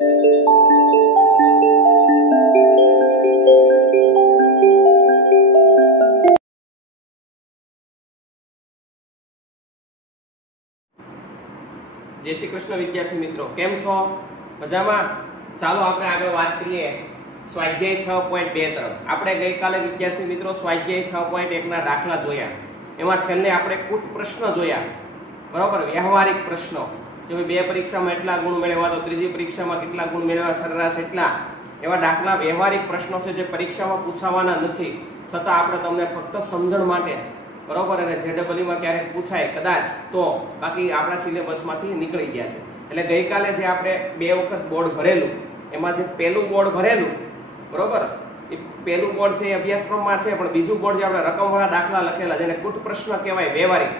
जय श्री कृष्ण विद्यार्थी मित्रों, केम छो? मजामां? चालो आपणे आगळ वात करीए स्वाध्याय 6.2 तरफ। आपणे गईकाले विद्यार्थी मित्रों स्वाध्याय 6.1 ना दाखला जोया। एमां छेल्ले आपणे कूट प्रश्न जोया, बराबर? व्यावहारिक प्रश्नो के भाई बे परीक्षामां एटला गुण मेळव्या तो त्रीजी परीक्षामां केटला गुण मेळव्या, सरेराश एटला, एवा दाखला व्यावहारिक प्रश्नो छे जे परीक्षामां पूछावाना नथी, छतां आपणे तमने फक्त समजण माटे, बराबर? अने जेडबलई में क्यारेक पूछाय कदाच तो, बाकी आपणा सिलेबसमांथी निकળી ગયા છે। એટલે ગઈકાલે જે આપણે બે વખત બોર્ડ ભરેલું, એમાં જે પહેલું બોર્ડ ભરેલું, બરાબર, એ પહેલું બોર્ડ છે એ અભ્યાસક્રમમાં છે, પણ બીજું બોર્ડ જે આપણે રકમવાળા દાખલા લખેલા જેને કૂટ પ્રશ્ન કહેવાય વ્યવહારિક,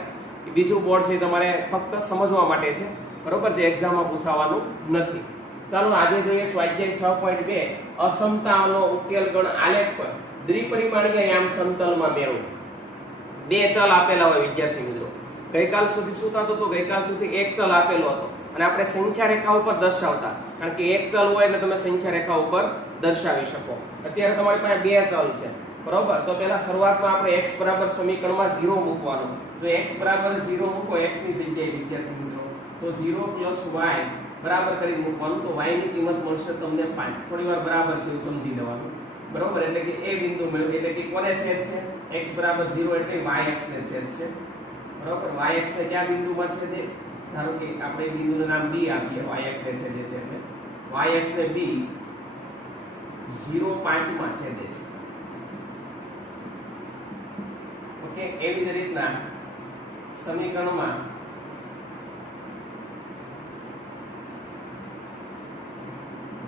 એ બીજું બોર્ડ છે તમારે ફક્ત સમજવા માટે છે, બરાબર, જે એક્ઝામમાં પૂછાવાનું નથી। ચાલો આજે જોઈએ સ્વાધ્યાય 6.2 અસમતાનો ઉકેલ ગણ આલેખ પર દ્વિપરિમાણીય યામ સમતલમાં મેળવો। બે ચલ આપેલા હોય વિદ્યાર્થી મિત્રો। ગઈકાલ સુધી શું થતું હતું? ગઈકાલ સુધી એક ચલ આપેલો હતો અને આપણે સંખ્યા રેખા ઉપર દર્શાવતા, કારણ કે એક ચલ હોય એટલે તમે સંખ્યા રેખા ઉપર દર્શાવી શકો। અત્યારે તમારી પાસે બે ચલ છે, બરોબર? તો પહેલા શરૂઆતમાં આપણે x બરાબર સમીકરણમાં 0 મૂકવાનો। જો x બરાબર 0 મૂકો x ની જગ્યાએ વિદ્યાર્થી મિત્રો, તો 0 + y બરાબર કરી મૂકવાનું, તો y ની કિંમત મળશે તમને 5। થોડીવાર બરાબર છે એવું સમજી લેવાનું, બરોબર? એટલે કે એ બિંદુ મળ્યો, એટલે કે કોને છેદ છે? x બરાબર 0 એટલે yx ને છેદ છે, બરોબર? yx ને કયા બિંદુમાં છેદે? ધારો કે આપણે બિંદુનું નામ b આપીએ, yx ને છેદે છે એટલે yx ને b 0 5 માં છેદે છે। ઓકે, એવી જ રીતના સમીકરણમાં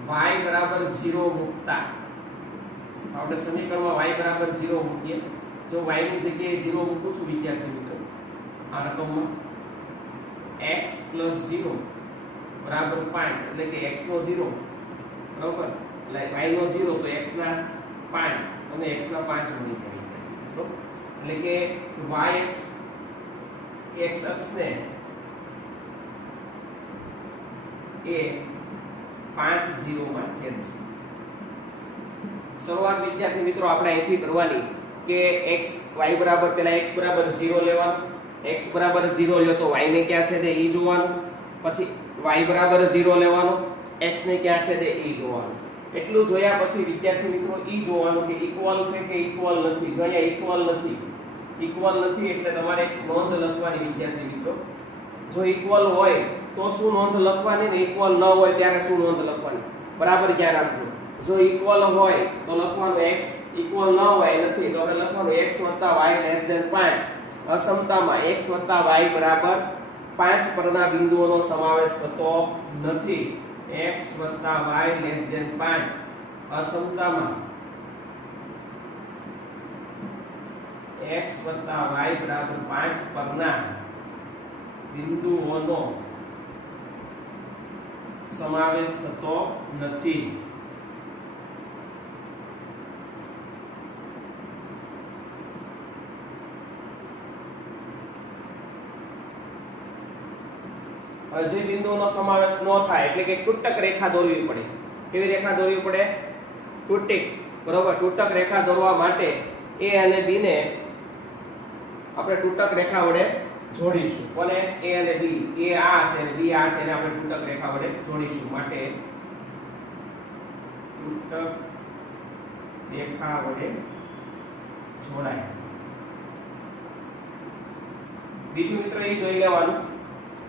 y બરાબર 0 મૂકતા, આપણે સમીકરણમાં y બરાબર 0 મૂકીએ। જો y ની જગ્યાએ 0 મૂકું છું વિદ્યાર્થી મિત્રો, આ રકમમાં x + 0 બરાબર 5, એટલે કે x નો 0, બરાબર, એટલે y નો 0 તો x ના 5 અને x ના 5 મળી જાય, બરાબર? એટલે કે yx x અક્ષને એ 5 0 માં છેદશે। શરૂઆત વિદ્યાર્થી મિત્રો આપણે અહીંથી કરવાની કે x y બરાબર, પહેલા x બરાબર 0 લેવાનું, x બરાબર 0 લ્યો તો y ને ક્યાં છેદે એ જોવાનું, પછી y બરાબર 0 લેવાનો, x ને ક્યાં છેદે એ જોવાનું। એટલું જોયા પછી વિદ્યાર્થી મિત્રો ઈ જોવાનું કે ઇક્વલ છે કે ઇક્વલ નથી। જો અહીંયા ઇક્વલ નથી એટલે તમારે એક નોંધ લખવાની વિદ્યાર્થી મિત્રો। જો ઇક્વલ હોય તો શું નોંધ લખવાની, ને ઇક્વલ ન હોય ત્યારે શું નોંધ લખવાની, બરાબર યાદ રાખજો। જો ઇક્વલ હોય તો લખવાનું x, ઇક્વલ ન હોય નથી તો આપણે લખવાનું x + y <5। અસમતામાં x + y બરાબર 5 પરના બિંદુઓનો સમાવેશ થતો નથી। x + y <5 અસમતામાં x + y બરાબર 5 પરના બિંદુઓનો સમાવેશ થતો નથી। જે બિંદુનો સમાવેશ ન થાય એટલે કે તૂટક રેખા દોરવી પડે। કેવી રેખા દોરવી પડે? તૂટક, બરોબર? તૂટક રેખા દોરવા માટે a અને b ને આપણે તૂટક રેખા વડે જોડીશું। કોને? a અને b, a આ છે અને b આ છે, એને આપણે તૂટક રેખા વડે જોડીશું। માટે તૂટક રેખા વડે જોડાય। બીજું મિત્ર એ જોઈ લેવાનું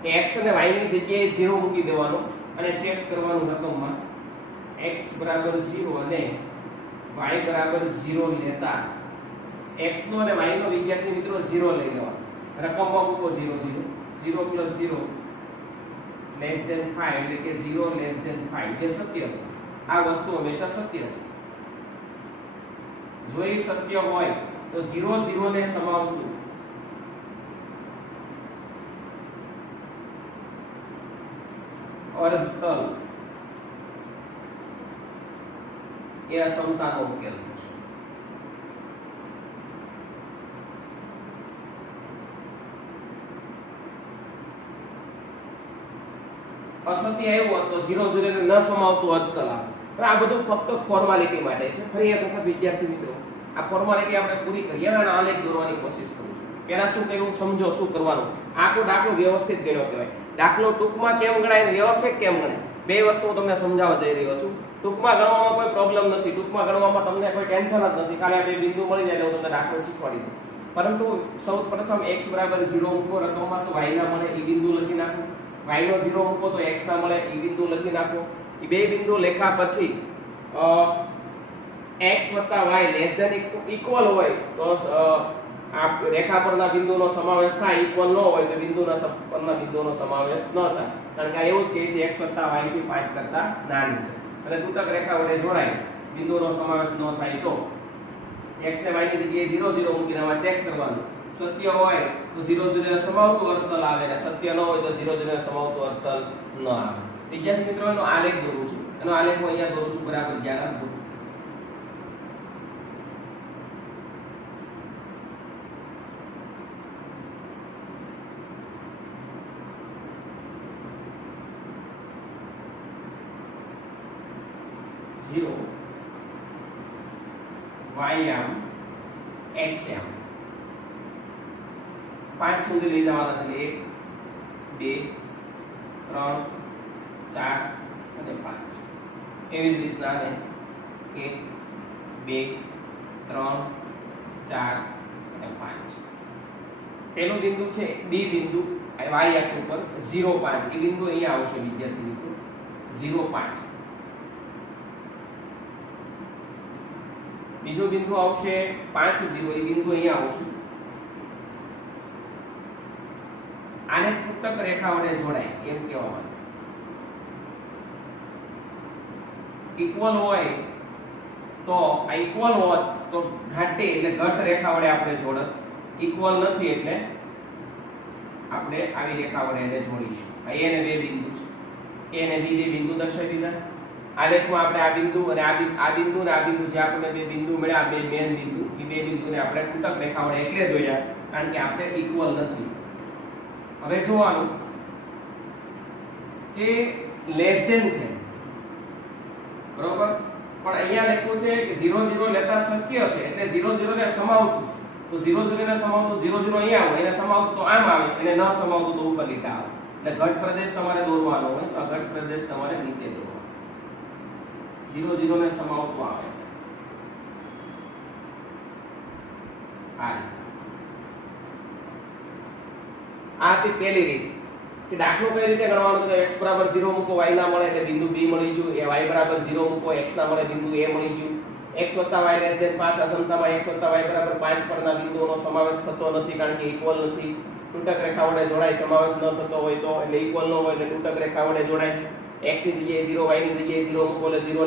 x અને y ની જગ્યાએ 0 મૂકી દેવાનો અને ચેક કરવાનું રકમમાં x બરાબર 0 અને y બરાબર 0 લેતા x નો અને y નો વિદ્યાર્થી મિત્રો 0 લઈ લેવાનો, રકમમાં મૂકો 0 0 0 + 0 <5 એટલે કે 0 <5 જે સત્ય છે। આ વસ્તુ હંમેશા સત્ય છે। જો એ સત્ય હોય તો 0 0 ને સમાવતું અર્ધતલ એ અસમતાનો ઉકેલ થશે। અસત્ય આવ્યો તો 0 0 ને ન સમાવતું અર્ધતલ આવે. હવે આ બધું ફક્ત ફોર્માલિટી માટે છે. ફરી એક વખત વિદ્યાર્થી મિત્રો આ ફોર્માલિટી આપણે પૂરી કરીએ અને આલેખ દોરવાની કોશિશ કરું છું. પહેલા શું કર્યું સમજો શું કરવાનું. આખો દાખલો વ્યવસ્થિત ગણ્યો કહેવાય. દાખલો ટૂંકમાં કેમ ગણાય અને વ્યવસ્થિત કેમ ગણાય બે વસ્તુ હું તમને સમજાવવા જઈ રહ્યો છું. ટૂંકમાં ગણવામાં કોઈ પ્રોબ્લેમ નથી. ટૂંકમાં ગણવામાં તમને કોઈ ટેન્શન જ નથી. ખાલી આ બે બિંદુ મળી જાય એટલે હું તમને દાખલો શીખવાડી દઉં. પરંતુ સૌપ્રથમ x = 0 મૂકો રકમમાં તો y ના મળે ઈ બિંદુ લખી નાખો. y નો 0 મૂકો તો x ના મળે ઈ બિંદુ લખી નાખો. ઈ બે બિંદુ લખ્યા પછી x + y = હોય તો આ રેખા પરના બિંદુનો સમાવેશ થાય. ઇક્વલ ન હોય તો પરના બિંદુનો સમાવેશ ન થાય. કારણ કે આ એવું જ કહે છે x + y થી 5 કરતા નાનું છે અને તૂટક રેખા વડે જોડાય બિંદુનો સમાવેશ ન થાય તો x ને y ની જગ્યાએ 0 0 મૂકીને આમાં ચેક કરવાનું. સત્ય હોય તો 0 0 ને સમાવતું અર્ધતલ આવે અને સત્ય ન હોય તો 0 0 ને સમાવતું અર્ધતલ ન આવે. વિદ્યાર્થી મિત્રો એનો આલેખ દોરું છું. એનો આલેખ હું અહીંયા દોરું છું. બરાબર ધ્યાન આપજો. y આમ x આમ 5 સુધી લઈ જવાના છે. 1 2 3 4 અને 5. એવી જ રીતના ને 1 2 3 4 અને 5. પેલું બિંદુ છે B બિંદુ y અક્ષ ઉપર 0 5. એ બિંદુ અહીંયા આવશે વિદ્યાર્થી મિત્રો 0 5. બીજો બિંદુ આવશે 5 0. એ બિંદુ અહીંયા આવશે. આને તૂટક રેખા વડે જોડાય એમ કહેવામાં આવે છે. ઇક્વલ હોય તો આ ઇક્વલ હોત તો ઘાટી એટલે ઘટ રેખા વડે આપણે જોડત. ઇક્વલ નથી એટલે આપણે આવી રેખા વડે એને જોડીશું. આ A ને બે બિંદુ છે. A ને B બે બિંદુ દર્શાવી દીધા. આલેખમાં આપણે આ બિંદુ અને આ બિંદુ ને આ બિંદુ જે આપણે બે બિંદુ મળ્યા બે મેન બિંદુ એ બે બિંદુને આપણે તૂટક રેખા વડે એટલે જોયા કારણ કે આપણે ઇક્વલ નથી. હવે જોવાનું કે લેસ ધેન છે બરોબર પણ અહીંયા લખ્યું છે કે 0 0 લેતા શક્ય છે એટલે 0 0 ને સમાવતું તો 0 0 ને સમાવતું 0 0 અહીંયા આવે એને સમાવતું તો આમ આવે એને ન સમાવતું તો ઉપર લીટા આવે. એટલે ઘટ પ્રદેશ તમારે દોરવાનો હોય તો આ ઘટ પ્રદેશ તમારે નીચે દોરવાનો. 0 0 ને સમાવતું આવે આ તે પહેલી રીત કે દાખલો કઈ રીતે ગણવાનો તો x = 0 મૂકો y ના મળે એટલે બિંદુ B મળી ગયું. એ y = 0 મૂકો x ના મળે બિંદુ A મળી ગયું. x + y > 5 આ સમતામાં x + y = 5 પરના બિંદુઓનો સમાવેશ થતો નથી કારણ કે ઇક્વલ નથી. તૂટક રેખા વડે જોડાય સમાવેશ ન થતો હોય તો એટલે ઇક્વલ ન હોય એટલે તૂટક રેખા વડે જોડાય. x ની જગ્યાએ 0 y ની જગ્યાએ 0 મૂકો એટલે 0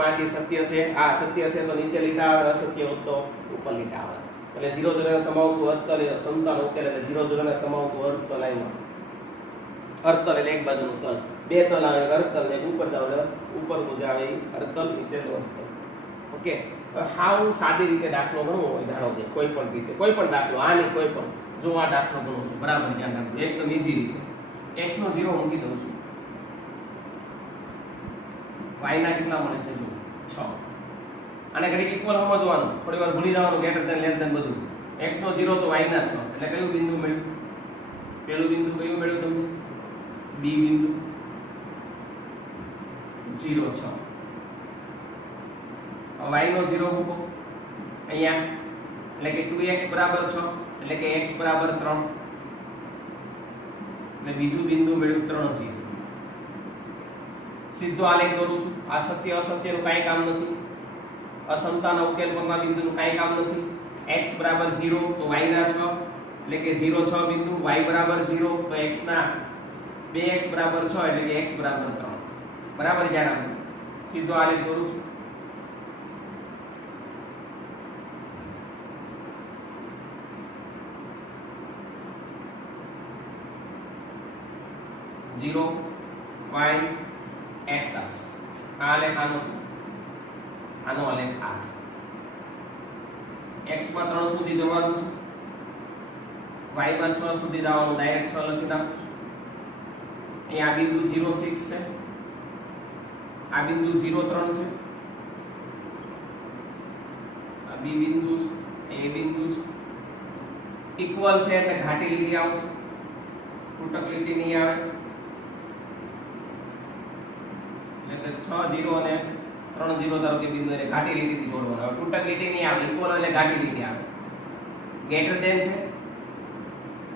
<5 એ સત્ય છે. આ સત્ય છે તો નીચે લીટા આવે અસત્ય હોત તો ઉપર લીટા આવે. એટલે 0 0 ને સમાવતું અર્ધતલ સમતાનો ઉકેલ એટલે 0 0 ને સમાવતું અર્ધતલ આવ્યું. અર્ધતલ એટલે એક બાજુનું તલ. બે તલ આવે અર્ધતલ ને ઉપર જાવ એટલે ઉપરનું જે આવે એ અર્ધતલ નીચેનું અર્ધતલ. ઓકે હાવ સાદી રીતે દાખલો ગણવો હોય ધારો કે કોઈ પણ રીતે કોઈ પણ દાખલો આ નહીં કોઈ પણ જો આ દાખલો ગણો છું બરાબર ધ્યાન રાખજો એકદમ ઈઝી રીતે. x નો 0 મૂકી દઉં છું. y ના કેટલા મળે છે જો 6. આને ઘડી ઇક્વલ સમજવાનું થોડી વાર ભૂલી જવાનું ગ્રેટર ધેન લેસ ધેન બધું. x નો 0 તો y ના 6 એટલે કયું બિંદુ મળ્યું? પેલું બિંદુ કયું મળ્યું તમને? B બિંદુ 0 6. હવે y નો 0 મૂકો અહીંયા એટલે કે 2x = 6 એટલે કે x = 3 અને બીજું બિંદુ મળ્યું 3 0. સીધો આલેખ દોરું છું. આ સત્ય અસત્યનું કાઈ કામ નથી. અસમતાના ઉકેલ પરના બિંદુનું કાઈ કામ નથી. x = 0 તો y ના 6 એટલે કે 0 6 બિંદુ y = 0 તો x ના 2x = 6 એટલે કે x = 3 બરાબર ધ્યાન આપજો. સીધો આલેખ દોરું છું. zero y x અક્ષ આ આલેખ આનો છે. આનો આલેખ આ છે. x માં 3 સુધી જવાનું છે. y માં 6 સુધી જવાનું ડાયરેક્ટ 6 લખી નાખું છું. અહીંયા આ બિંદુ 0.6 છે, આ બિંદુ 0.3 છે, આ બી બિંદુ છે, એ બિંદુ છે, ઇક્વલ છે એટલે ઘાટી લીટી આવશે, તૂટક લીટી નહીં આવે, એટલે 6 0 અને 3 0 ધારો કે બિંદુ એટલે ઘાટી લીટીથી જોડવાનો. હવે તૂટક લીટી નહીં આવે, ઇક્વલ એટલે ઘાટી લીટી આવે. ગ્રેટર ધેન છે,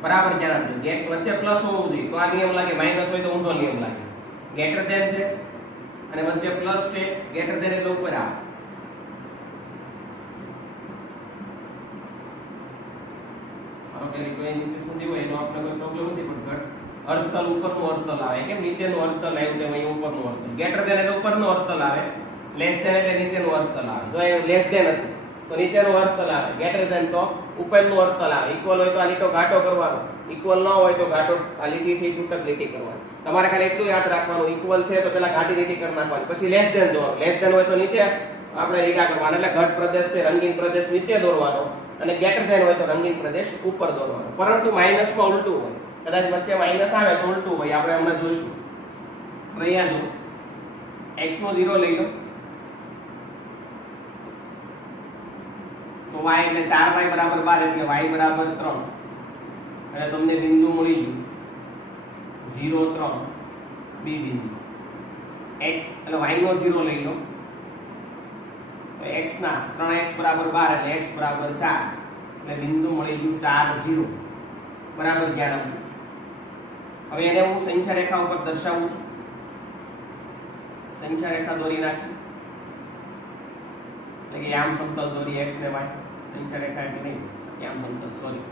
બરાબર ધ્યાન આપજો, ગેટ વચ્ચે પ્લસ હોવું જોઈએ તો આ નિયમ લાગે, માઈનસ હોય તો ઊંધો નિયમ લાગે. ગ્રેટર ધેન છે અને વચ્ચે પ્લસ છે, ગ્રેટર ધેન એટલે ઉપર આવે. કોઈ નીચે સુધી હોય એનો આપણે કોઈ પ્રોબ્લેમ નથી, પણ ઘટ અર્ધતલ ઉપરનું અર્ધતલ આવે, કેમ નીચેનું અર્ધતલ આવ્યું તેમ અહીં ઉપરનું અર્ધતલ. ગ્રેટર ધેન એટલે ઉપરનું અર્ધતલ આવે, લેસ ધેન એટલે નીચેનું અર્ધતલ આવે. જો એ લેસ ધેન હતું તો નીચેનું અર્ધતલ આવે, ગ્રેટર ધેન તો ઉપરનું અર્ધતલ આવે. ઇક્વલ હોય તો આ લીટો ઘાટો કરવાનો, ઇક્વલ ન હોય તો ઘાટો આ લીટી છે તૂટક લીટી કરવાની. તમારે ખાલી એટલું યાદ રાખવાનું, ઇક્વલ છે તો પેલા ઘાટી લીટી કરી નાખવાની, પછી લેસ ધેન જોવાનું. લેસ ધેન હોય તો નીચે આપણે લીટા કરવાના, એટલે ઘટ પ્રદેશ છે રંગીન પ્રદેશ નીચે દોરવાનો અને ગ્રેટર ધેન હોય તો રંગીન પ્રદેશ ઉપર દોરવાનો. પરંતુ માઈનસ માં ઉલટું હોય, કદાચ વચ્ચે માઈનસ આવે તો ઉલટું હોય, આપણે હમણાં જોઈશું. અહીંયા જો x નો 0 લઈ લો તો y એટલે 4y બરાબર 12 એટલે y બરાબર 3, એટલે તમને બિંદુ મળી ગયું 0 3 બી બિંદુ. x એટલે y નો 0 લઈ લો તો x ના 3x બરાબર 12 એટલે x બરાબર 4, એટલે બિંદુ મળી ગયું 4 0. બરાબર ધ્યાન આપજો. હવે એને હું સંખ્યા રેખા ઉપર દર્શાવું છું. સંખ્યા રેખા દોરી નાખી, એટલે કે યામ સમતલ દોરી x ને y. સંખ્યા રેખા એટલે નહીં, યામ સમતલ, સોરી.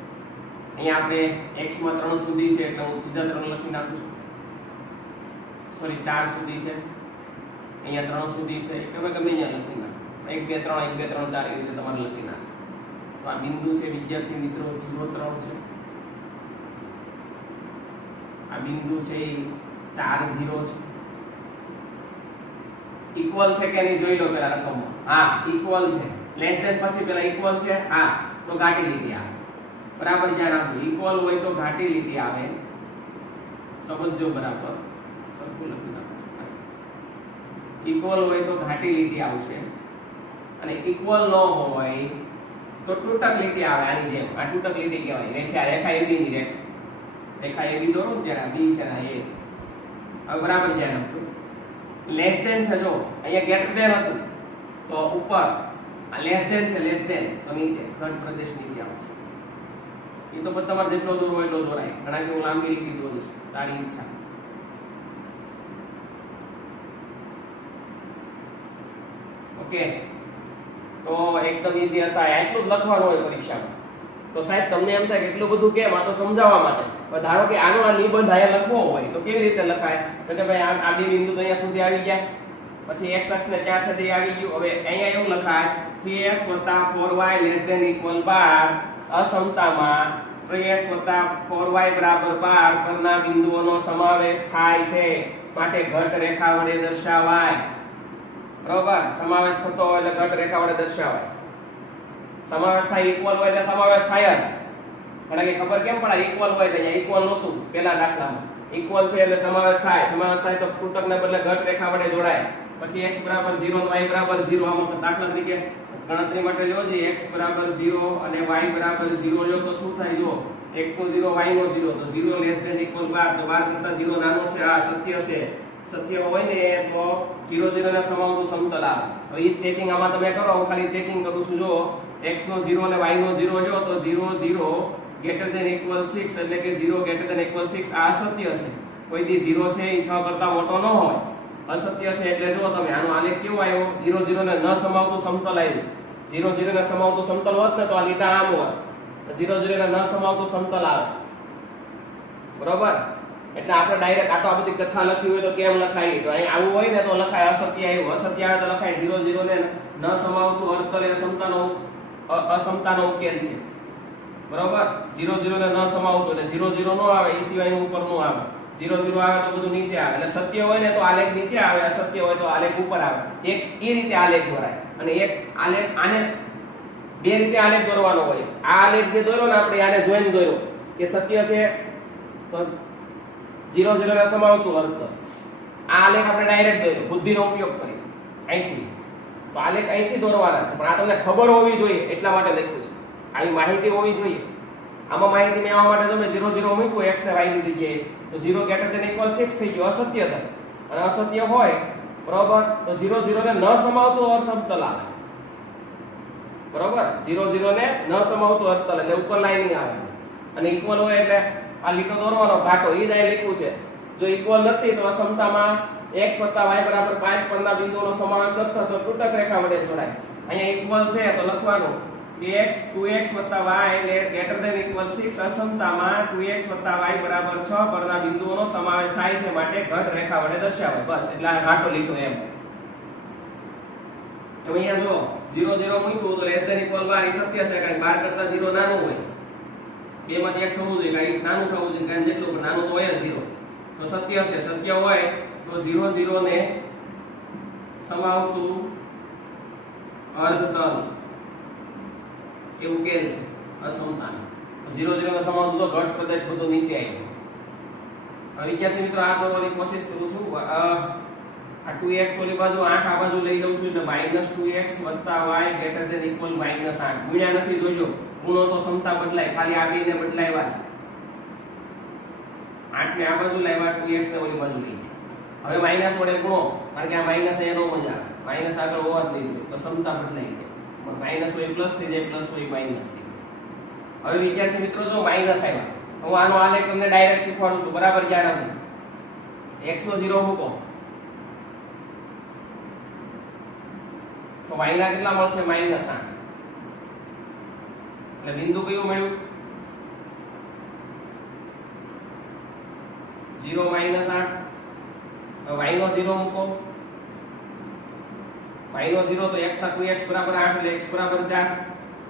અહીંયા આપણે x માં 3 સુધી છે એટલે હું સીધા 3 લખી નાખું છું. સોરી 4 સુધી છે, અહીંયા 3 સુધી છે, ગમે અહીંયા લખી નાખો. 1 2 3 1 2 3 4 એ રીતે તમારે લખી નાખો. તો આ બિંદુ છે વિદ્યાર્થી મિત્રો 0 3 છે, આ બિંદુ છે 4 0 છે. ઇક્વલ છે કે નહીં જોઈ લો પેલા રકમમાં. હા ઇક્વલ છે, લેસ ધેન પછી પેલા ઇક્વલ છે, હા તો ઘાટી લીટી આવે. બરાબર ધ્યાન આપજો, ઇક્વલ હોય તો ઘાટી લીટી આવે. સમજજો બરાબર, સરખું લખી નાખો. ઇક્વલ હોય તો ઘાટી લીટી આવશે અને ઇક્વલ ન હોય તો તૂટક લીટી આવે. આની જેમ આ તૂટક લીટી કહેવાય. રેખા એબી ની રેખા એબી દોરો ને ત્યારે બી છે ને એ છે. હવે બરાબર ધ્યાન આપજો. લેસ ધેન છે, જો અહીંયા ગ્રેટર ધેન હતું તો ઉપર, આ લેસ ધેન છે, લેસ ધેન તો નીચે, ઘટ પ્રદેશ નીચે આવશે. એ તો પછી તમારે જેટલો દૂર હોય એટલો દોરાય. ઘણા કે હું લાંબી લીટી દોરીશ, તારી ઈચ્છા. ઓકે, તો એકદમ ઈઝી હતા. એટલું જ લખવાનું હોય પરીક્ષામાં. તો સાહેબ તમને એમ થાય કે એટલું બધું કેમ? આ તો સમજાવવા માટે. ધારો કે આનો આ નિબંધ આયા લખવો હોય તો કેવી રીતે લખાય? તો કે ભાઈ આ બી બિંદુ તો અહીંયા સુધી આવી ગયા, પછી x અક્ષ ને ત્યાં સુધી આવી ગયું. હવે અહીંયા એવું લખાય 3x 4y ≤ 12 અસમતામાં 3x 4y બરાબર 12 પરના બિંદુઓનો સમાવેશ થાય છે, માટે ઘટ રેખા વડે દર્શાવાય. બરોબર, સમાવેશ થતો હોય એટલે ઘટ રેખા વડે દર્શાવાય. સમાવેશ થાય ઇક્વલ હોય એટલે સમાવેશ થાય જ. કારણ કે ખબર કેમ પડે? ઇક્વલ હોય એટલે અહીંયા ઇક્વલ નહોતું પેલા દાખલામાં. ઇક્વલ છે એટલે સમાવેશ થાય. સમાવેશ થાય તો તૂટકને બદલે ઘટ રેખા વડે જોડાય. પછી x બરાબર 0 અને y બરાબર 0. આમાં દાખલા તરીકે ગણતરી માટે લ્યો છે x બરાબર 0 અને y બરાબર 0 લ્યો તો શું થાય? જો x નો 0 y નો 0 તો 0 ≤ 12 તો 12 કરતા 0 નાનો છે. આ સત્ય છે. સત્ય હોય ને તો 0 0 ને સમાવતું સમતલ આવે. હવે ઈ ચેકિંગ આમાં તમે કરો, હું ખાલી ચેકિંગ કરું છું. જો x નો 0 અને y નો 0 લ્યો તો 0 0 ≥ 6 એટલે કે 0 ≥ 6 આ સત્ય છે. કોઈ દી 0 છે એ 6 કરતા મોટો ન હોય, અસત્ય છે. એટલે જો તમે આનો આલેખ કેવો આવ્યો? 0 0 ને ન સમાવતું સમતલ આવ્યું. 0 0 ને સમાવતું સમતલ હોત ને તો આ લીટા આમ હોત. 0 0 ને ન સમાવતું સમતલ આવે. બરોબર, એટલે આપણે ડાયરેક્ટ આ તો આ બધી કથા લખી હોય તો કેમ લખાય? તો અહીં આવું હોય ને તો લખાય અસત્ય આવ્યું. અસત્ય આવે તો લખાય 0 0 ને ન સમાવતું અર્ધતલ એ અસમતાનો ઉકેલ છે. બરોબર, 0 0 ને ન સમાવતું એટલે 0 0 નો આવે, એ સિવાયનું ઉપર નો આવે. 0 0 આવે તો બધું નીચે આવે. એટલે સત્ય હોય ને તો આલેખ નીચે આવે, અસત્ય હોય તો આલેખ ઉપર આવે. એક એ રીતે આલેખ દોરાય. અને એક આલેખ આને બે રીતે આલેખ દોરવાનો હોય. આ આલેખ જે દોર્યો ને આપણે આને જોઈને દોર્યો કે સત્ય છે તો 0 0 ને સમાવતું અર્ધ. આ આલેખ આપણે ડાયરેક્ટ દોર્યો, બુદ્ધિનો ઉપયોગ કરી અહીંથી. તો આલેખ અહીંથી દોરવાના છે, પણ આ તમને ખબર હોવી જોઈએ એટલા માટે લખ્યું છે. આવી માહિતી હોવી જોઈએ. આમાં માહિતી મેળવવા માટે જો મેં 0 0 મૂક્યું x ને y ની જગ્યાએ, તો 0 > 6 થઈ ગયું, અસત્ય થાય. અને અસત્ય હોય બરોબર, તો 0 0 ને ન સમાવતું અસમતલ આવે. બરોબર, 0 0 ને ન સમાવતું અર્ધતલ એટલે ઉપર લાઈનિંગ આવે. અને ઇક્વલ હોય એટલે આ લીટો દોરવાનો ઘાટો, એ જ અહીં લખ્યું છે. જો ઇક્વલ નથી તો અસમતામાં x + y = 5 પરના બિંદુઓનો સમાવેશ ન થતો તૂટક રેખા વડે જોડાય. અહીંયા ઇક્વલ છે તો લખવાનું x 2x + y > 6 અસમતામાં 2x + y = 6 પરના બિંદુઓનો સમાવેશ થાય છે, માટે ઘટ રેખા વડે દર્શાવો. બસ, એટલે આ ઘાટો લીટો એમ. અહીંયા જો 0 0 મૂક્યું તો લેસ ધેન ઇક્વલ 12 સત્ય છે, કારણ 12 કરતા 0 નાનું હોય. બેમાંથી એક થવું જોઈએ, કાઈ નાનું થવું જોઈએ, કારણ જેટલું પણ નાનું તો હોય જ 0. તો સત્ય છે, સત્ય હોય તો 0 0 ને સમાવતું અર્ધતલ એ ઉકેલ છે અસમતાનો. 0 0 ને સમાવતું જો ઘટ પ્રદેશ બધો નીચે આવ્યો. હવે વિદ્યાર્થી મિત્રો આ દોરવાની કોશિશ કરું છું. આ 2x ઓલી બાજુ 8 આ બાજુ લઈ લઉં છું, એટલે -2x + y > -8. ગુણ્યા નથી, જોજો ગુણો તો સમતા બદલાય, ખાલી આ બેને બદલાવ્યા છે. 8 ને આ બાજુ લાવ્યા, 2x ને ઓલી બાજુ લઈ ગયા. હવે માઈનસ વડે ગુણો, કારણ કે આ માઈનસ એનો મજા આવે. માઈનસ આગળ હોવા જ નહીં, તો સમતા બદલાઈ ગઈ. માઈનસ હોય પ્લસ થઈ જાય, પ્લસ હોય માઈનસ થઈ જાય. હવે વિદ્યાર્થી મિત્રો જો માઈનસ આવ્યા, હું આનો આલેખ તમને ડાયરેક્ટ શીખવાડું છું, બરાબર ધ્યાન આપો. x નો 0 મૂકો તો y ના કેટલા મળશે? -8. એટલે બિંદુ કયું મળ્યું? 0 - 8. y નો 0 મૂકો, y નો 0 તો x ના 2x = 8 એટલે x = 4.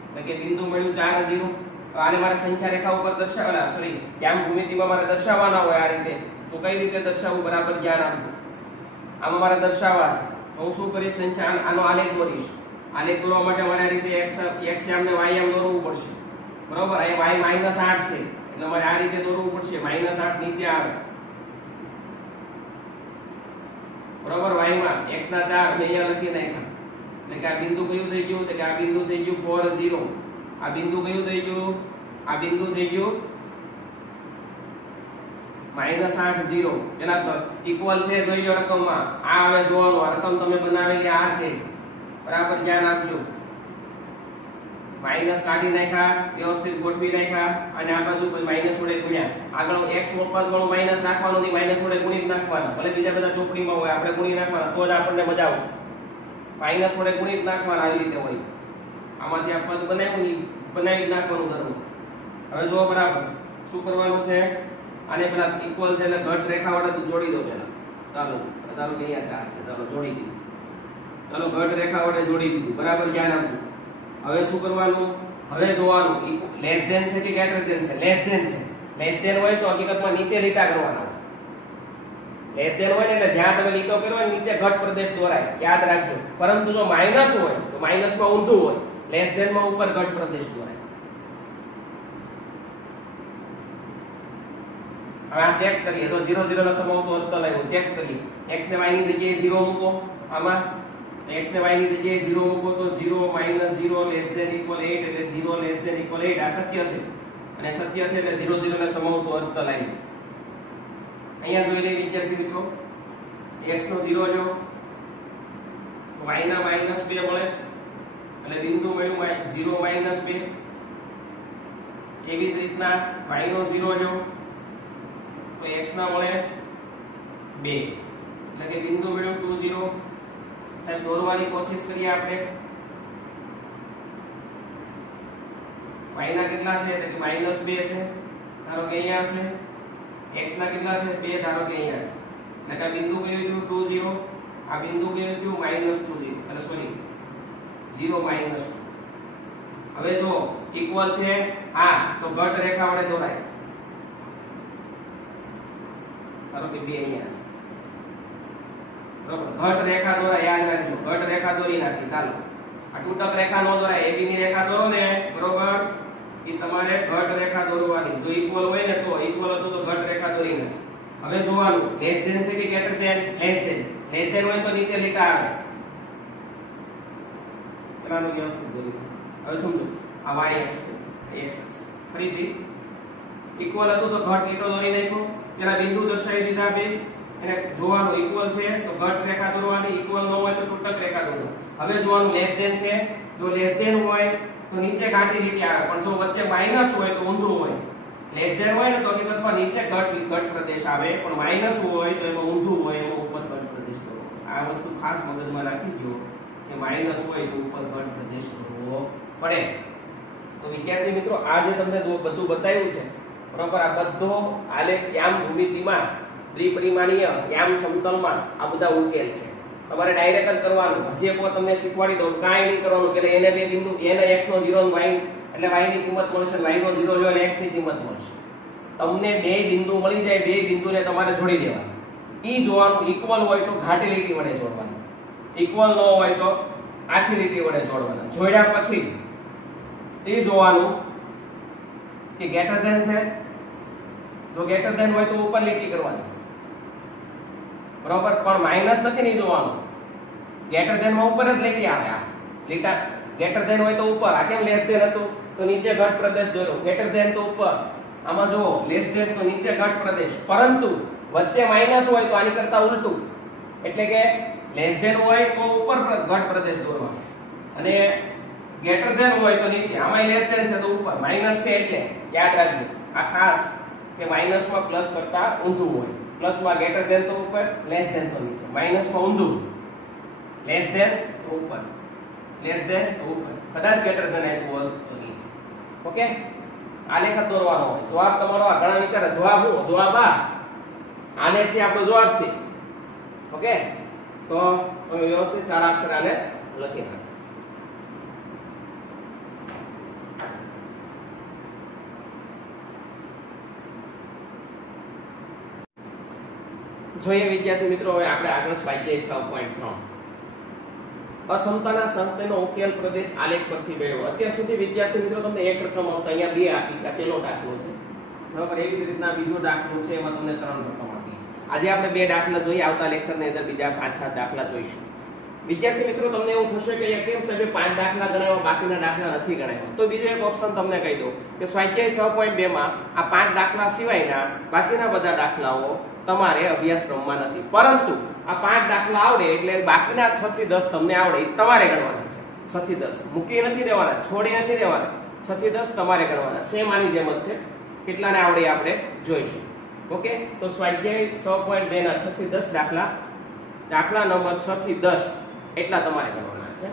એટલે કે બિંદુ મળ્યું 4 0. આને મારે સંખ્યા રેખા ઉપર દર્શાવવાના, સોરી યામ ભૂમિતિમાં મારે દર્શાવવાના હોય આ રીતે. તો કઈ રીતે દર્શાવવું બરાબર ધ્યાન આપજો. આમાં મારે દર્શાવવા છે, તો હું શું કરીશ? સંખ્યા આનો આલેખ દોરીશ. આલેખ દોરવા માટે મારે આ રીતે x યામ ને y યામ દોરવું પડશે. બરોબર, અહીંયા y -8 છે એટલે મારે આ રીતે દોરવું પડશે. -8 નીચે આવે, બરોબર. y માં x ના 4 મેં અહીંયા લખી નાખ્યા. એટલે કે આ બિંદુ કયું થઈ ગયું? એટલે કે આ બિંદુ થઈ ગયું 4 0. આ બિંદુ કયું થઈ ગયું? આ બિંદુ થઈ ગયું -8 0. પેલા ઇક્વલ છે જોઈ લો રકમમાં. આ હવે જોવાનું, આ રકમ તમે બનાવેલી આ છે, બરાબર ધ્યાન આપજો. માઈનસ કાઢી નાખ્યા, વ્યવસ્થિત ગોઠવી નાખ્યા, અને આ બાજુ માઈનસ વડે ગુણ્યા. આગળ x પદ વાળું માઈનસ નાખવાનું નહીં, માઈનસ વડે ગુણી નાખવાના. ભલે બીજા બધા ચોપડીમાં હોય, આપણે ગુણી નાખવાના, તો જ આપણને મજા આવશે. માઈનસ વડે ગુણી નાખવાના, આવી રીતે હોય. આમાંથી આ પદ બનાવી નાખવાનું ધર્મ. હવે જો બરાબર શું કરવાનું છે? આને પેલા ઇક્વલ છે એટલે ઘટ રેખા વડે જોડી દો પેલા. ચાલો, ધારો કે અહીંયા 4 છે, ચાલો જોડી દીધું. ચાલો ઘટ રેખા વડે જોડી દીધું, બરાબર ધ્યાન આપજો. હવે શું કરવાનું? હવે જોવાનું લેસ ધેન છે કે ગ્રેટર ધેન છે? લેસ ધેન છે. લેસ ધેન હોય તો હકીકતમાં નીચે લીટા કરવાના હોય. લેસ ધેન હોય ને એટલે જ્યાં તમે લીટો કર્યો હોય નીચે ઘટ પ્રદેશ દોરાય, યાદ રાખજો. પરંતુ જો માઈનસ હોય તો માઈનસમાં ઊંધું હોય, લેસ ધેન માં ઉપર ઘટ પ્રદેશ દોરાય. હવે આ ચેક કરીએ તો 0 0 નો સમાવતું અર્ધતલ આવ્યું. ચેક કરીએ, x ને y ની જગ્યાએ 0 મૂકો. આમાં x ને y ની જગ્યાએ 0 મૂકો તો 0 - 0 ≤ 8 એટલે 0 ≤ 8. આ સત્ય છે, અને સત્ય છે એટલે 0 0 ને સમાવતું અર્ધતલ આવ્યું. અહીંયા જોઈ લઈએ વિદ્યાર્થી મિત્રો, x નો 0 જો, y ના -2 મળે, એટલે બિંદુ મળ્યું 0 - 2. એવી જ રીતના y નો 0 જો તો x ના મળે 2, એટલે કે બિંદુ મળ્યું 2 0. સાહેબ દોરવાની કોશિશ કરીએ આપણે. y ના કેટલા છે? એટલે કે -2 છે, ધારો કે અહીંયા છે. x ના કેટલા છે? 2, ધારો કે અહીંયા છે. એટલે કે આ બિંદુ કયું થયું? 2 0. આ બિંદુ કયું થયું? -2 0. એટલે સોરી 0 -2. હવે જો ઇક્વલ છે આ, તો ઘટ રેખા વડે દોરાય. ધારો કે 2 અહીંયા છે, બરાબર. ઘટ રેખા દોરાય, યાદ રાખજો. ઘટ રેખા દોરી નાખી. ચાલો, આ તૂટક રેખા નો દોરાય, AB ની રેખા દોરો ને, બરોબર. એ તમારે ઘટ રેખા દોરવાની. જો ઇક્વલ હોય ને તો, ઇક્વલ હતું તો ઘટ રેખા દોરી નાખી. હવે જોવાનું લેસ ધેન છે કે ગ્રેટર ધેન? લેસ ધેન હોય તો નીચે લીટા આવે. પેલાનું વ્યવસ્થિત બોલી. હવે સમજો આ yx xx ફરીથી ઇક્વલ હતું તો ઘટ લીટો દોરી નાખ્યો. પેલા બિંદુ દર્શાવી દીધા બે. એને જોવાનું ઇક્વલ છે તો ઘટ રેખા દોરવાની, ઇક્વલ ન હોય તો તૂટક રેખા દોરવાની. હવે જોવાનું લેસ ધેન છે. જો લેસ ધેન હોય તો નીચે ઘાટી લીટી આવે, પણ જો વચ્ચે માઈનસ હોય તો ઊંધું હોય. લેસ ધેન હોય ને તો હકીકતમાં નીચે ઘટ પ્રદેશ આવે, પણ માઈનસ હોય તો એમાં ઊંધું હોય, એમાં ઉપર ઘટ પ્રદેશ કરવો. આ વસ્તુ ખાસ મગજમાં રાખી દો કે માઈનસ હોય તો ઉપર ઘટ પ્રદેશ કરવો પડે. તો વિદ્યાર્થી મિત્રો આ જે તમને બધું બતાવ્યું છે બરોબર, આ બધો આલેખ યામ ભૂમિતિમાં દ્વિપરિમાણીય યામ સમતલમાં આ બધા ઉકેલ છે. તમારે ડાયરેક્ટ જ કરવાનું. હજી એક વાર તમને શીખવાડી દઉં, કાંઈ નહીં કરવાનું. કે એને બે બિંદુ એને x નો 0 અને y એટલે y ની કિંમત મળશે, y નો 0 લ્યો એટલે x ની કિંમત મળશે. તમને બે બિંદુ મળી જાય, બે બિંદુને તમારે જોડી દેવાના. ઈ જોવાનું ઇક્વલ હોય તો ઘાટી લીટી વડે જોડવાનું, ઇક્વલ ન હોય તો આછી લીટી વડે જોડવાના. જોડ્યા પછી એ જોવાનું કે ગ્રેટર ધેન છે. જો ગ્રેટર ધેન હોય તો ઉપર લીટી કરવાની બરોબર, પણ માઈનસ નથી નહીં જોવાનું. ગ્રેટર ધેન માં ઉપર જ લીટી આવે. આ લીટા ગ્રેટર ધેન હોય તો ઉપર. આ કેમ લેસ ધેન હતું તો નીચે ઘટ પ્રદેશ દોર્યો, ગ્રેટર ધેન તો ઉપર. આમાં જો લેસ ધેન તો નીચે ઘટ પ્રદેશ, પરંતુ વચ્ચે માઈનસ હોય તો આની કરતા ઉલટું. એટલે કે લેસ ધેન હોય તો ઉપર ઘટ પ્રદેશ દોરવાનો અને ગ્રેટર ધેન હોય તો નીચે. આમાં લેસ ધેન છે તો ઉપર, માઈનસ છે એટલે યાદ રાખજો આ ખાસ કે માઈનસ માં પ્લસ કરતા ઊંધું હોય. પ્લસ માં ગ્રેટર ધેન તો ઉપર, લેસ ધેન તો નીચે. માઈનસ માં ઊંધું, લેસ ધેન તો ઉપર, લેસ ધેન તો ઉપર. કદાચ ગ્રેટર ધેન આપ્યું હોય તો નીચે. ઓકે, આલેખ દોરવાનો હોય. જવાબ તમારો આ ઘણા વિચારે જવાબ હું જવાબ આને છે આપણો જવાબ છે. ઓકે, તો તમે વ્યવસ્થિત સારા અક્ષર આને લખી નાખો. જોઈએ વિદ્યાર્થી મિત્રો, હવે આપણે આગળ સ્વાધ્યાય 6.3 અસમતાના સંકેતનો ઉકેલ પ્રદેશ આલેખ પરથી મેળવો. અત્યાર સુધી વિદ્યાર્થી મિત્રો તમને એક રકમ આવતા, અહીંયા બે આપી છે. પહેલો દાખલો છે બરાબર, એવી જ રીતના બીજો દાખલો છે, એમાં તમને 3 રકમ આપી છે. આજે આપણે બે દાખલા જોઈએ, આવતા લેક્ચરની અંદર બીજા 5-7 દાખલા જોઈશું. વિદ્યાર્થી મિત્રો તમને એવું થશે કે કેમ સાહેબ 5 દાખલા ગણાવ્યા બાકીના દાખલા નથી ગણાવ્યા? તો બીજો એક ઓપ્શન તમને કહી દઉં કે સ્વાધ્યાય 6.2 માં આ 5 દાખલા સિવાયના બાકીના બધા દાખલાઓ તમારે અભ્યાસક્રમમાં નથી, પરંતુ આ 5 દાખલા આવડે એટલે બાકીના 6 થી 10 તમને આવડે એ તમારે ગણવાના છે. 6 થી 10 મૂકી નથી દેવાના, છોડી નથી દેવાના. 6 થી 10 તમારે ગણવાના. સેમ આની જેમ જ છે. કેટલાને આવડે આપણે જોઈશું. ઓકે, તો સ્વાધ્યાય 6.2 ના 6 થી 10 દાખલા નંબર 6 થી 10 એટલા તમારે ગણવાના છે,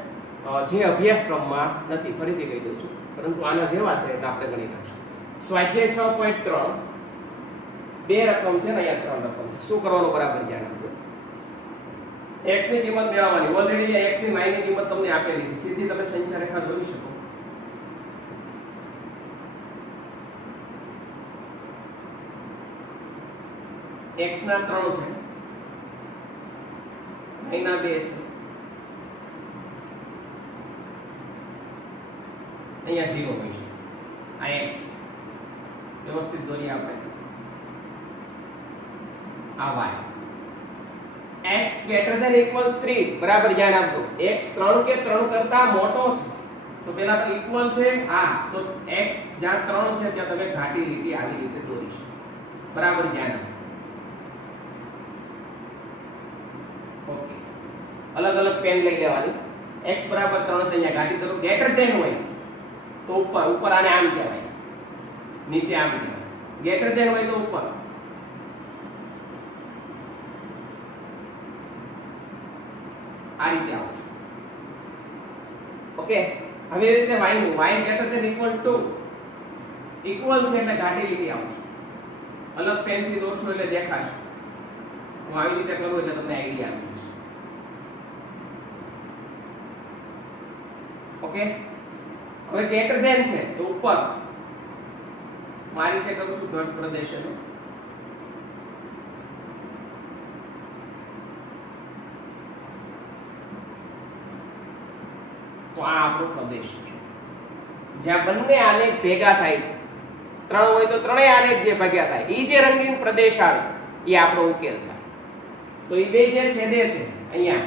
જે અભ્યાસક્રમમાં નથી. ફરીથી કહી દઉં છું, પરંતુ આના જેવા છે એટલે આપણે ગણી નાખશું. સ્વાધ્યાય 6.3 બે રકમ છે ને અહીંયા 3 રકમ છે. શું કરવાનું બરાબર ધ્યાન આપજો. x ની કિંમત મેળવવાની. ઓલરેડી x ની y ની કિંમત તમને આપેલી છે, સીધી તમે સંખ્યા રેખા દોરી શકો. x ના 3 છે, y ના 2 છે. અહીંયા 0 હોય છે. આ x વ્યવસ્થિત દોરી આપણે. આ y x greater than equal 3 બરાબર ધ્યાન આપજો. x 3 કે 3 કરતા મોટો છે તો પેલા તો ઇક્વલ છે. હા, તો x જ્યાં 3 છે ત્યાં તમે ઘાટી લીટી આવી રીતે દોરીશ. બરાબર ધ્યાન આપજો. ઓકે, અલગ અલગ પેન લઈ લેવાની. x બરાબર 3 છે, અહીંયા ઘાટી દોરો. greater than હોય તો ઉપર આને આમ કહેવાય, નીચે આમ કહેવાય. greater than હોય તો ઉપર. આ રીતે આવશે. ઓકે, હવે એ રીતે y નું y greater than equal to equal છે એટલે ઘાટી લીટી આવશે. અલગ પેન થી દોરશો એટલે દેખાશે. હું આવી રીતે કરું એટલે તમને આઈડિયા આવી જશે. ઓકે, હવે greater than છે તો ઉપર. હું આ રીતે કરું છું ઘટ પ્રદેશનો. તો આ આપણો પ્રદેશ છે જ્યાં બંને આલેખ ભેગા થાય છે. 3 હોય તો ત્રણેય આલેખ જે ભેગા થાય, ઈ જે રંગીન પ્રદેશ આવે એ આપણો ઉકેલ થાય. તો એ બે જે છેદે છે અહીંયા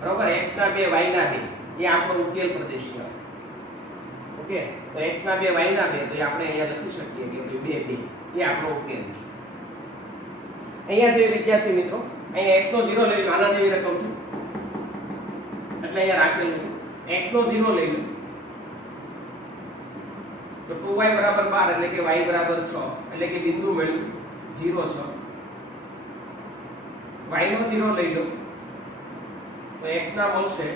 બરોબર x ના 2 y ના 2 એ આપણો ઉકેલ પ્રદેશ કહેવાય. ઓકે તો x ના 2 y ના 2 તો આપણે અહીંયા લખી શકીએ કે 2 2 એ આપણો ઉકેલ છે. અહીંયા જે વિદ્યાર્થી મિત્રો અહીંયા x નો 0 લઈ લો, આના જેવી રકમ છે એટલે અહીંયા રાખેલું છે x નો 0 લઈ લો તો 2y બરાબર 12 એટલે કે y બરાબર 6 એટલે કે બિંદુ મળ્યું 0 6. y નો 0 લઈ લો તો x ના મળશે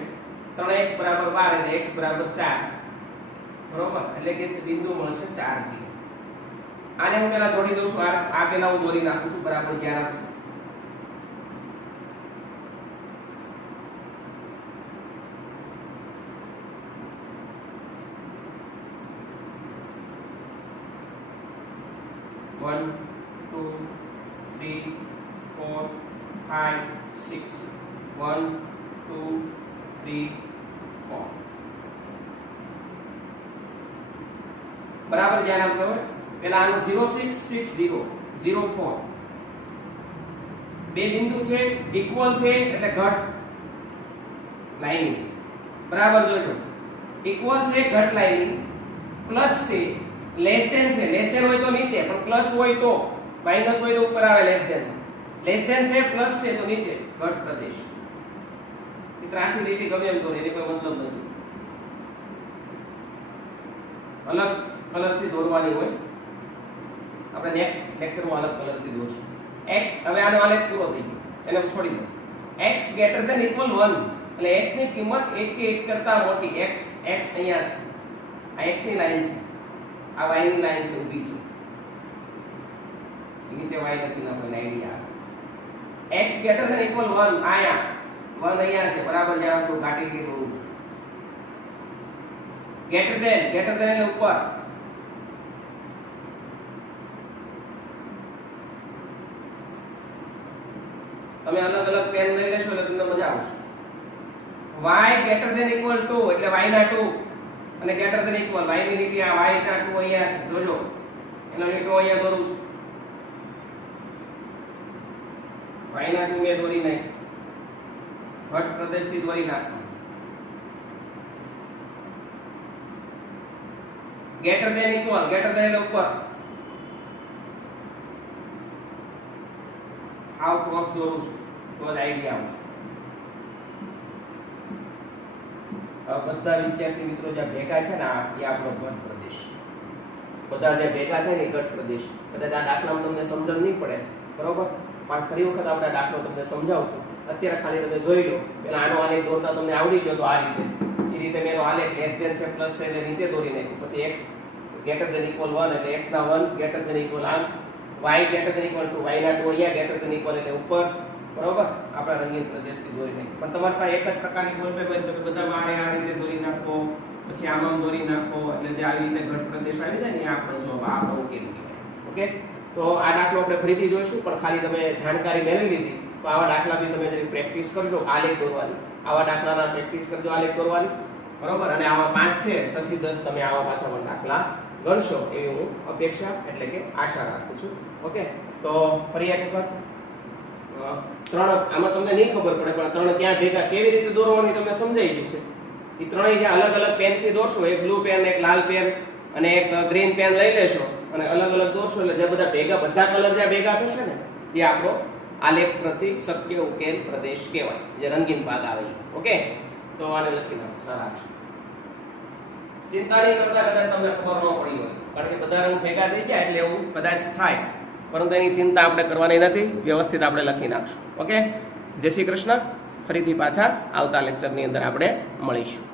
3x બરાબર 12 એટલે x બરાબર 4 બરોબર એટલે કે બિંદુ મળશે 4 0. આને હું પહેલા જોડી દઉં છું, આ પહેલા હું દોરી નાખું છું બરાબર 11 આપશું. One, 2, 3, 4, 5, 6. 1, 2, 3, 4. બરાબર ધ્યાન આપજો. પેલા આનું 0 6 6 0 0 4 બે બિંદુ છે ઇક્વલ છે એટલે ઘટ લાઈનિંગ બરાબર જોજો. ઇક્વલ છે ઘટ લાઈનિંગ પ્લસ છે લેસ ધેન છે, લેસ ધેન હોય તો નીચે પણ પ્લસ હોય તો માઈનસ હોય તો ઉપર આવે લેસ ધેન. લેસ ધેન છે પ્લસ છે તો નીચે ઘટ પ્રદેશ. ત્રાસી લીટી ગમે એમ તો એની કોઈ મતલબ નથી, અલગ કલરથી દોરવાની હોય. આપણે નેક્સ્ટ લેક્ચરમાં અલગ કલરથી દોરશું. x હવે આનો આલેખ પૂરો થઈ ગયો એને છોડી દો. x ગ્રેટર ધેન ઇક્વલ 1 એટલે x ની કિંમત 1 કે 1 કરતા મોટી. x અહીંયા છે, આ x ની લાઈન છે, આ y ની લાઈન છે ઊભી છે, નીચે y લખીને આપણે આઈડિયા આવે. x ગ્રેટર ધેન ઇક્વલ 1 આયા 1 અહીંયા છે બરાબર જ્યાં આપણે ઘાટી લીટી દોરું છું. ગ્રેટર ધેન એટલે ઉપર. તમે અલગ અલગ પેન લઈ લેશો એટલે તમને મજા આવશે. y ગ્રેટર ધેન ઇક્વલ 2 એટલે y ના 2 અને ગ્રેટર ધેન ઇક્વલ y ની લીટી આ y ના 2 અહીંયા છે જોજો એટલે હું 2 અહીંયા દોરું છું. y ના 2 મે દોરી નાખ, ઘટ પ્રદેશથી દોરી નાખ. Greater than equal greater than એટલે ઉપર. આવ ક્રોસ દોરું છું તો જ આઈડિયા આવશે. બધા વિદ્યાર્થી મિત્રો જે ભેગા છે ને એ આપણો ઘટ પ્રદેશ. બધા જે ભેગા થાય ને ઘટ પ્રદેશ. કદાચ આ દાખલામાં તમને સમજણ નહીં પડે બરોબર, પણ ફરી વખત આપણે આ દાખલો તમને સમજાવશું. અત્યારે ખાલી તમે જોઈ લો. પેલા આનો આલેખ દોરતા તમને આવડી ગયો તો આ રીતે એ રીતે મેં આલેખ લેસ ધેન છે પ્લસ છે એટલે નીચે દોરી નાખ્યું. પછી x ગ્રેટર ધેન ઇક્વલ 1 એટલે x ના 1 ગ્રેટર ધેન ઇક્વલ આમ, y greater than equal 2 y ના 2 અહીંયા ગ્રેટર ધેન ઇક્વલ એટલે ઉપર બરોબર. આપણે રંગીન પ્રદેશથી દોરી નાખ્યું. પણ તમારા પાસે એક જ પ્રકારની બોલ પેન હોય તમે બધા મારે આ રીતે દોરી નાખો, પછી આમાં દોરી નાખો એટલે જે આવી રીતે ઘટ પ્રદેશ આવી જાય ને એ આપણો જવાબ, આપણો ઉકેલ કહેવાય. ઓકે તો આ દાખલો આપણે ફરીથી જોઈશું, પણ ખાલી તમે જાણકારી મેળવી લીધી તો આવા દાખલા બી તમે જરી પ્રેક્ટિસ કરજો આલેખ દોરવાની. આવા દાખલાના પ્રેક્ટિસ કરજો આલેખ દોરવાની બરોબર. અને આવા 5 છે 6 થી 10 તમે આવા પાછા પણ દાખલા ગણશો એવી હું અપેક્ષા એટલે કે આશા રાખું છું. ઓકે તો ફરી એક વખત ત્રણ આમાં તમને નહીં ખબર પડે પણ ત્રણ ક્યાં ભેગા કેવી રીતે દોરવાની તમને સમજાઈ ગયું છે. એ ત્રણેય જે અલગ અલગ પેન થી દોરશો, એક બ્લુ પેન, એક લાલ પેન અને એક ગ્રીન પેન લઈ લેશો અને અલગ અલગ દોરશો એટલે જે બધા ભેગા બધા કલર જે ભેગા થશે ને એ આપણો આલેખ પ્રતિ શક્ય ઉકેલ પ્રદેશ કહેવાય, જે રંગીન ભાગ આવે. ઓકે તો આને લખી નાખો સારા અક્ષર. ચિંતા નહીં કરતા કદાચ તમને ખબર ન પડી હોય, કારણ કે બધા રંગ ભેગા થઈ ગયા એટલે એવું કદાચ થાય, પરંતુ એની ચિંતા આપણે કરવાની નથી. વ્યવસ્થિત આપણે લખી નાખશું. ઓકે જય શ્રી કૃષ્ણ. ફરીથી પાછા આવતા લેક્ચરની અંદર આપણે મળીશું.